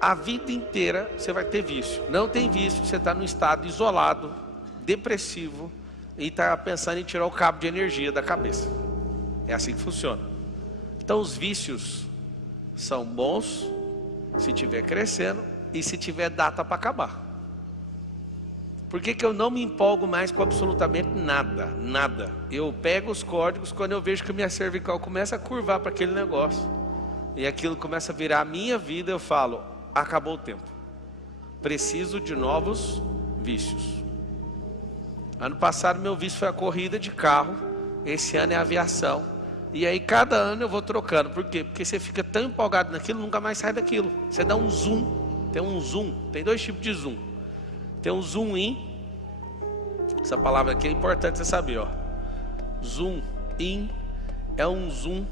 A vida inteira você vai ter vício. Não tem vício, você está num estado isolado, depressivo, e está pensando em tirar o cabo de energia da cabeça. É assim que funciona. Então os vícios são bons se estiver crescendo e se tiver data para acabar. Por que eu não me empolgo mais com absolutamente nada? Nada. Eu pego os códigos quando eu vejo que minha cervical começa a curvar para aquele negócio. E aquilo começa a virar a minha vida, eu falo, acabou o tempo. Preciso de novos vícios. Ano passado meu vício foi a corrida de carro. Esse ano é a aviação. E aí cada ano eu vou trocando. Por quê? Porque você fica tão empolgado naquilo, nunca mais sai daquilo. Você dá um zoom. Tem um zoom. Tem dois tipos de zoom. Tem um zoom in. Essa palavra aqui é importante você saber, ó. Zoom in é um zoom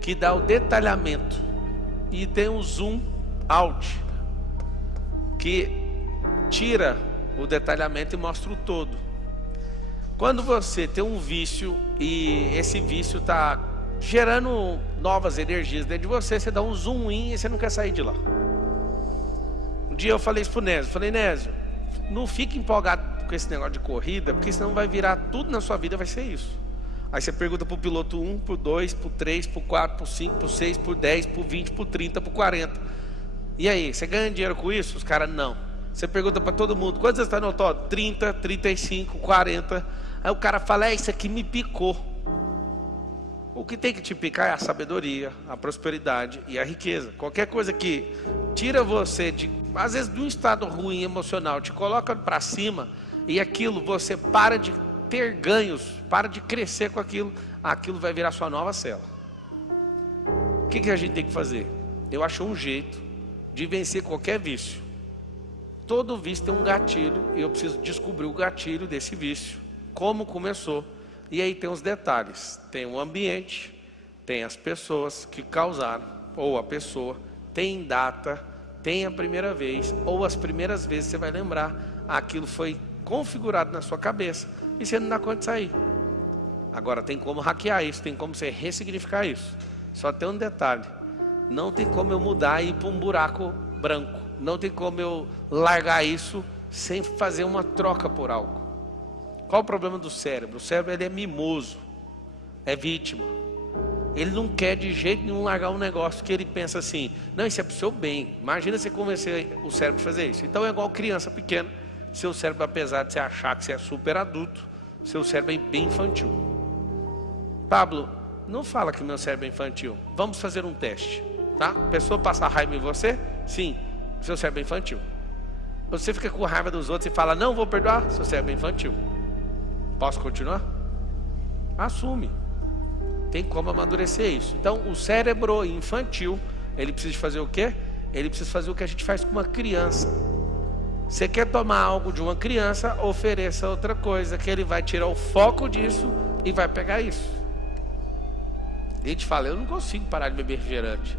que dá o detalhamento. E tem um zoom out, que tira o detalhamento e mostra o todo. Quando você tem um vício e esse vício está gerando novas energias dentro de você, você dá um zoom in e você não quer sair de lá. Um dia eu falei isso pro Nésio, falei, Nésio, não fique empolgado com esse negócio de corrida, porque senão vai virar tudo na sua vida, vai ser isso. Aí você pergunta pro piloto 1, pro 2, pro 3, pro 4, pro 5, pro 6, pro 10, pro 20, pro 30, pro 40. E aí, você ganha dinheiro com isso? Os caras não. Você pergunta para todo mundo, quantos você está no autódromo? 30, 35, 40. Aí o cara fala, isso aqui me picou. O que tem que te picar é a sabedoria, a prosperidade e a riqueza. Qualquer coisa que tira você, às vezes de um estado ruim emocional, te coloca para cima, e aquilo você para de ter ganhos, para de crescer com aquilo, aquilo vai virar sua nova cela. O que a gente tem que fazer? Eu acho um jeito de vencer qualquer vício. Todo vício tem um gatilho, e eu preciso descobrir o gatilho desse vício, como começou. E aí tem os detalhes, tem o ambiente, tem as pessoas que causaram, ou a pessoa, tem data, tem a primeira vez, ou as primeiras vezes você vai lembrar, aquilo foi configurado na sua cabeça, e você não dá conta de sair. Agora tem como hackear isso, tem como você ressignificar isso. Só tem um detalhe, não tem como eu mudar e ir para um buraco branco, não tem como eu largar isso sem fazer uma troca por algo. Qual o problema do cérebro? O cérebro ele é mimoso, é vítima. Ele não quer de jeito nenhum largar um negócio que ele pensa assim, não, isso é para o seu bem. Imagina você convencer o cérebro a fazer isso. Então é igual criança pequena. Seu cérebro, apesar de você achar que você é super adulto, seu cérebro é bem infantil. Pablo, não fala que meu cérebro é infantil. Vamos fazer um teste, tá? A pessoa passa raiva em você? Sim, seu cérebro é infantil. Você fica com raiva dos outros e fala, não vou perdoar? Seu cérebro é infantil. Posso continuar? Assume. Tem como amadurecer isso. Então o cérebro infantil, ele precisa fazer o quê? Ele precisa fazer o que a gente faz com uma criança. Você quer tomar algo de uma criança, ofereça outra coisa, que ele vai tirar o foco disso e vai pegar isso. A gente fala, eu não consigo parar de beber refrigerante.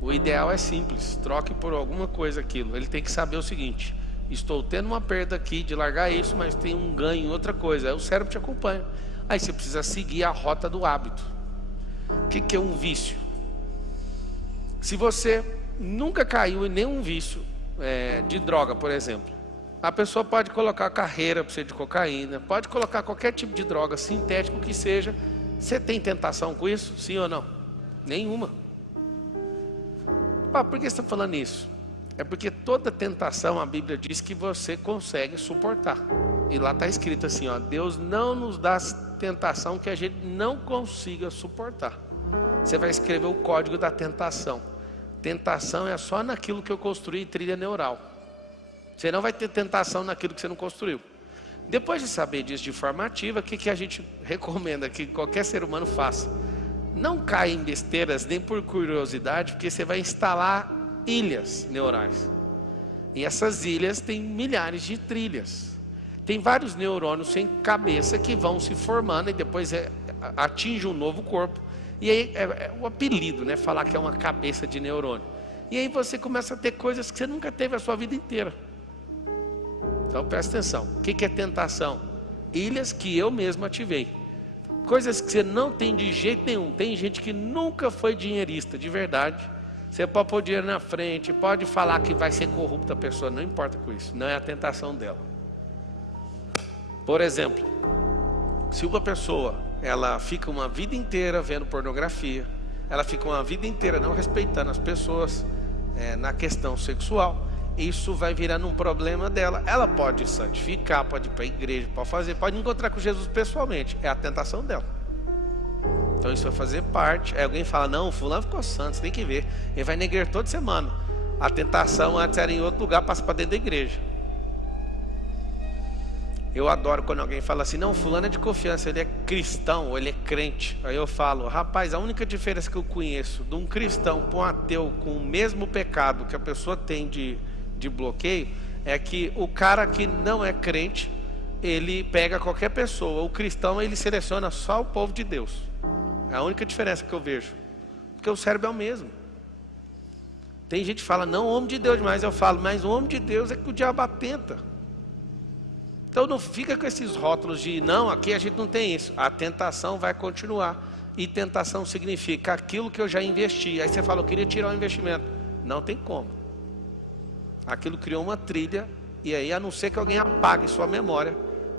O ideal é simples, troque por alguma coisa aquilo. Ele tem que saber o seguinte, estou tendo uma perda aqui de largar isso, mas tem um ganho em outra coisa. Aí o cérebro te acompanha. Aí você precisa seguir a rota do hábito. O que é um vício? Se você nunca caiu em nenhum vício de droga, por exemplo, a pessoa pode colocar carreira para você de cocaína, pode colocar qualquer tipo de droga, sintético que seja. Você tem tentação com isso? Sim ou não? Nenhuma. Por que você está falando isso? É porque toda tentação, a Bíblia diz que você consegue suportar. E lá está escrito assim, ó, Deus não nos dá tentação que a gente não consiga suportar. Você vai escrever o código da tentação. Tentação é só naquilo que eu construí trilha neural. Você não vai ter tentação naquilo que você não construiu. Depois de saber disso de forma ativa, o que a gente recomenda que qualquer ser humano faça? Não caia em besteiras nem por curiosidade, porque você vai instalar ilhas neurais. E essas ilhas têm milhares de trilhas. Tem vários neurônios sem cabeça que vão se formando e depois atinge um novo corpo. E aí é o apelido, né? Falar que é uma cabeça de neurônio. E aí você começa a ter coisas que você nunca teve a sua vida inteira. Então presta atenção. O que é tentação? Ilhas que eu mesmo ativei. Coisas que você não tem de jeito nenhum. Tem gente que nunca foi dinheirista de verdade. Você pode pôr dinheiro na frente, pode falar que vai ser corrupta a pessoa, não importa com isso, não é a tentação dela. Por exemplo, se uma pessoa, ela fica uma vida inteira vendo pornografia, ela fica uma vida inteira não respeitando as pessoas na questão sexual, isso vai virando um problema dela. Ela pode santificar, pode ir para a igreja, pode encontrar com Jesus pessoalmente, é a tentação dela. Então isso vai fazer parte. Aí alguém fala, não, fulano ficou santo, você tem que ver, ele vai na igreja toda semana. A tentação antes era em outro lugar, passa para dentro da igreja. Eu adoro quando alguém fala assim, não, fulano é de confiança, ele é cristão, ou ele é crente. Aí eu falo, rapaz, a única diferença que eu conheço de um cristão para um ateu com o mesmo pecado que a pessoa tem de bloqueio, é que o cara que não é crente, ele pega qualquer pessoa. O cristão, ele seleciona só o povo de Deus. É a única diferença que eu vejo. Porque o cérebro é o mesmo. Tem gente que fala, não, homem de Deus demais. Eu falo, mas o homem de Deus é que o diabo atenta. Então não fica com esses rótulos de, não, aqui a gente não tem isso. A tentação vai continuar. E tentação significa aquilo que eu já investi. Aí você fala, eu queria tirar o investimento. Não tem como. Aquilo criou uma trilha. E aí, a não ser que alguém apague sua memória,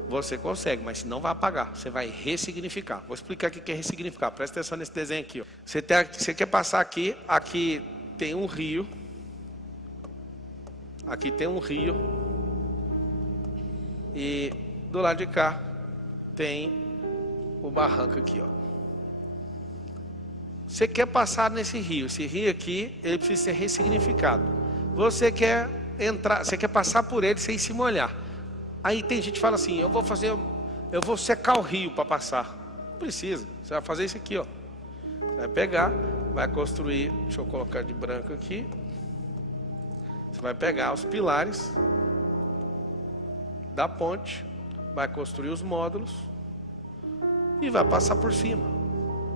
você consegue, mas não vai apagar. Você vai ressignificar. Vou explicar o que é ressignificar. Presta atenção nesse desenho aqui. Ó. Você quer passar aqui. Aqui tem um rio. Aqui tem um rio. E do lado de cá tem o barranco aqui, ó. Você quer passar nesse rio. Esse rio aqui, ele precisa ser ressignificado. Você quer entrar, você quer passar por ele sem se molhar. Aí tem gente que fala assim, eu vou secar o rio para passar. Não precisa. Você vai fazer isso aqui, ó. Você vai pegar, vai construir, deixa eu colocar de branco aqui. Você vai pegar os pilares da ponte, vai construir os módulos e vai passar por cima.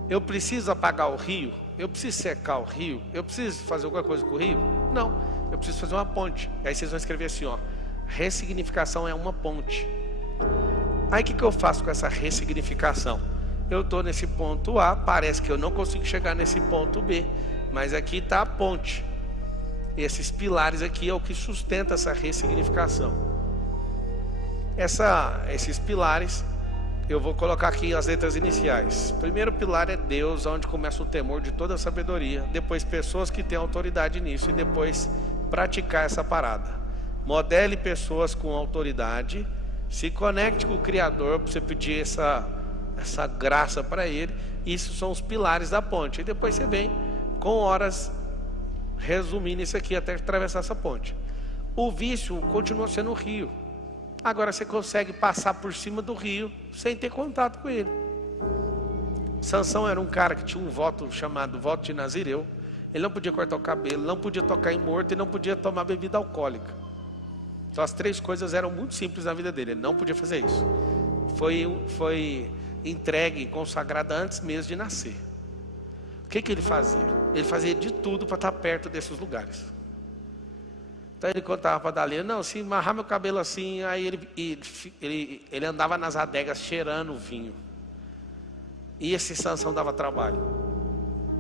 Eu preciso apagar o rio? Eu preciso secar o rio? Eu preciso fazer alguma coisa com o rio? Não, eu preciso fazer uma ponte. Aí vocês vão escrever assim, ó, ressignificação é uma ponte. Aí o que eu faço com essa ressignificação? Eu estou nesse ponto A, parece que eu não consigo chegar nesse ponto B, mas aqui está a ponte. Esses pilares aqui é o que sustenta essa ressignificação. Esses pilares, eu vou colocar aqui as letras iniciais. Primeiro pilar é Deus, onde começa o temor de toda a sabedoria. Depois pessoas que têm autoridade nisso. E depois praticar essa parada. Modele pessoas com autoridade. Se conecte com o Criador para você pedir essa graça para Ele. Isso são os pilares da ponte. E depois você vem com horas resumindo isso aqui até atravessar essa ponte. O vício continua sendo o rio. Agora você consegue passar por cima do rio sem ter contato com ele. Sansão era um cara que tinha um voto chamado voto de Nazireu. Ele não podia cortar o cabelo, não podia tocar em morto e não podia tomar bebida alcoólica. Então as três coisas eram muito simples na vida dele. Ele não podia fazer isso. Foi entregue e consagrado antes mesmo de nascer. O que ele fazia? Ele fazia de tudo para estar perto desses lugares. Então ele contava para Dalila, não, se amarrar meu cabelo assim, aí ele andava nas adegas cheirando o vinho. E esse Sansão dava trabalho.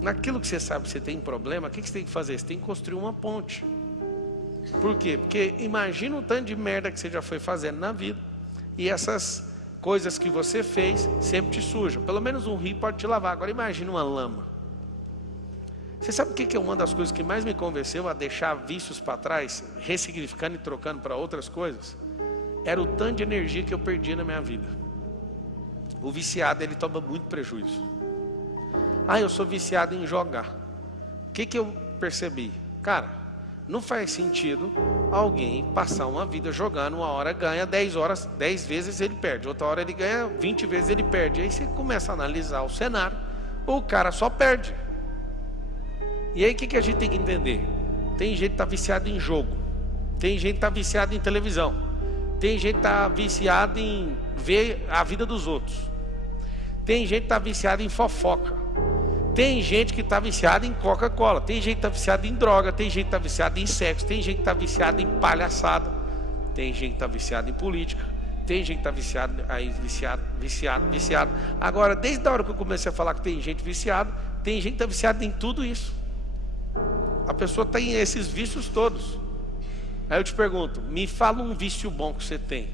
Naquilo que você sabe que você tem problema, o que você tem que fazer? Você tem que construir uma ponte. Por quê? Porque imagina o tanto de merda que você já foi fazendo na vida. E essas coisas que você fez sempre te sujam. Pelo menos um rio pode te lavar. Agora imagina uma lama. Você sabe o que é uma das coisas que mais me convenceu a deixar vícios para trás, ressignificando e trocando para outras coisas? Era o tanto de energia que eu perdia na minha vida. O viciado, ele toma muito prejuízo. Eu sou viciado em jogar. O que eu percebi? Cara, não faz sentido alguém passar uma vida jogando, uma hora ganha 10 vezes ele perde, outra hora ele ganha 20 vezes ele perde. Aí você começa a analisar o cenário, o cara só perde. E aí o que a gente tem que entender? Tem gente que está viciado em jogo. Tem gente que está viciado em televisão. Tem gente que está viciado em ver a vida dos outros. Tem gente que está viciado em fofoca. Tem gente que está viciada em Coca-Cola. Tem gente que está viciada em droga. Tem gente que está viciada em sexo. Tem gente que está viciada em palhaçada. Tem gente que está viciada em política. Tem gente que está viciado. Agora, desde a hora que eu comecei a falar que tem gente viciada, tem gente que está viciada em tudo isso. A pessoa tem esses vícios todos. Aí eu te pergunto, me fala um vício bom que você tem.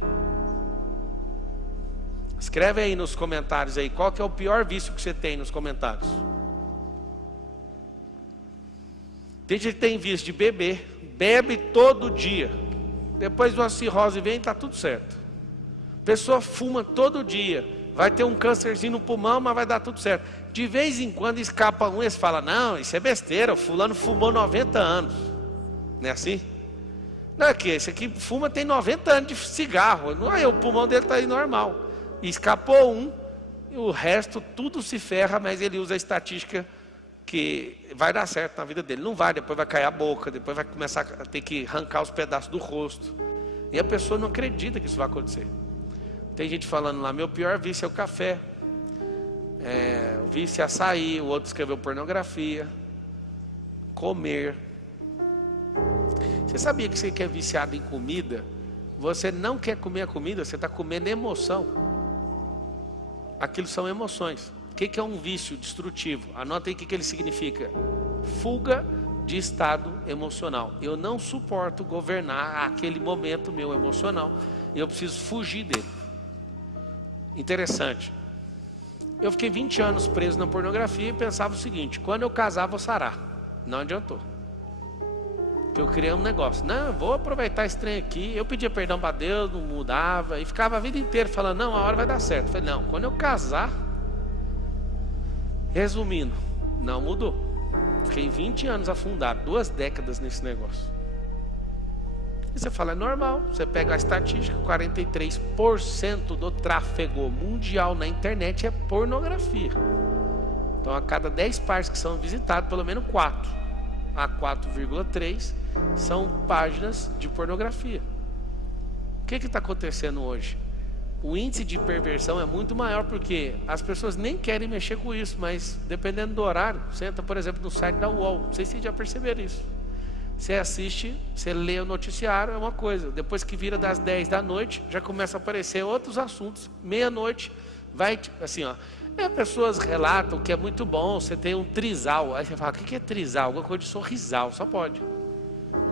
Escreve aí nos comentários aí, qual que é o pior vício que você tem nos comentários. Tem gente que tem vício de beber, bebe todo dia. Depois de uma cirrose vem, tá tudo certo. Pessoa fuma todo dia, vai ter um câncerzinho no pulmão, mas vai dar tudo certo. De vez em quando escapa um e eles falam, não, isso é besteira, o fulano fumou 90 anos. Não é assim? Não é que esse aqui fuma tem 90 anos de cigarro, não é, o pulmão dele está aí normal. E escapou um, e o resto tudo se ferra, mas ele usa a estatística que vai dar certo na vida dele. Não vai, depois vai cair a boca, depois vai começar a ter que arrancar os pedaços do rosto. E a pessoa não acredita que isso vai acontecer. Tem gente falando lá, meu pior vício é o café. O vício é açaí, o outro escreveu pornografia. Comer. Você sabia que você que é viciado em comida, você não quer comer a comida, você está comendo emoção. Aquilo são emoções. O que é um vício destrutivo? Anota aí o que ele significa. Fuga de estado emocional. Eu não suporto governar aquele momento meu emocional. Eu preciso fugir dele. Interessante. Eu fiquei 20 anos preso na pornografia e pensava o seguinte, quando eu casar vou sarar. Não adiantou. Porque eu criei um negócio. Não, eu vou aproveitar esse trem aqui. Eu pedia perdão para Deus, não mudava. E ficava a vida inteira falando, não, a hora vai dar certo. Eu falei, não, quando eu casar... Resumindo, não mudou. Fiquei 20 anos afundado, 2 décadas nesse negócio. E você fala, é normal. Você pega a estatística, 43% do tráfego mundial na internet é pornografia. Então a cada 10 páginas que são visitadas, pelo menos 4 a 4,3 são páginas de pornografia. O que está acontecendo hoje? O índice de perversão é muito maior porque as pessoas nem querem mexer com isso, mas dependendo do horário, você entra, por exemplo, no site da UOL, não sei se vocês já perceberam isso. Você assiste, você lê o noticiário, é uma coisa, depois que vira das 10 da noite, já começa a aparecer outros assuntos, meia-noite, vai assim, ó. Pessoas relatam que é muito bom, você tem um trisal, aí você fala, o que é trisal? Alguma coisa de sorrisal, só pode.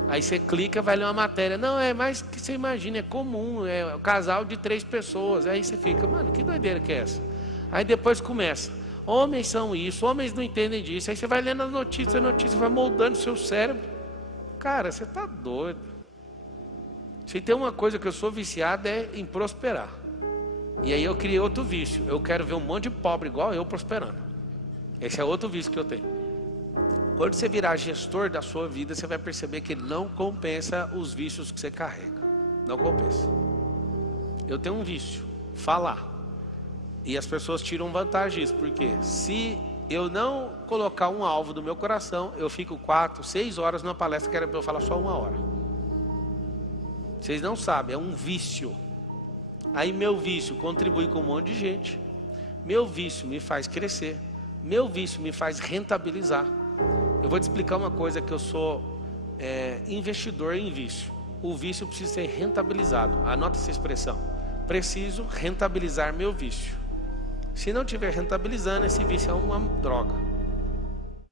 Aí você clica, vai ler uma matéria. Não, é mais que você imagina, é comum, é um casal de 3 pessoas. Aí você fica, mano, que doideira que é essa? Aí depois começa, homens são isso, homens não entendem disso. Aí você vai lendo as notícias, a notícia vai moldando o seu cérebro. Cara, você tá doido. Se tem uma coisa que eu sou viciado é em prosperar. E aí eu criei outro vício. Eu quero ver um monte de pobre igual eu prosperando. Esse é outro vício que eu tenho. Quando você virar gestor da sua vida, você vai perceber que não compensa os vícios que você carrega. Não compensa. Eu tenho um vício, falar. E as pessoas tiram vantagem disso, porque se eu não colocar um alvo do meu coração, eu fico 4, 6 horas numa palestra que era para eu falar só 1 hora. Vocês não sabem, é um vício. Aí meu vício contribui com um monte de gente. Meu vício me faz crescer. Meu vício me faz rentabilizar. Eu vou te explicar uma coisa que eu sou investidor em vício. O vício precisa ser rentabilizado. Anota essa expressão. Preciso rentabilizar meu vício. Se não estiver rentabilizando, esse vício é uma droga.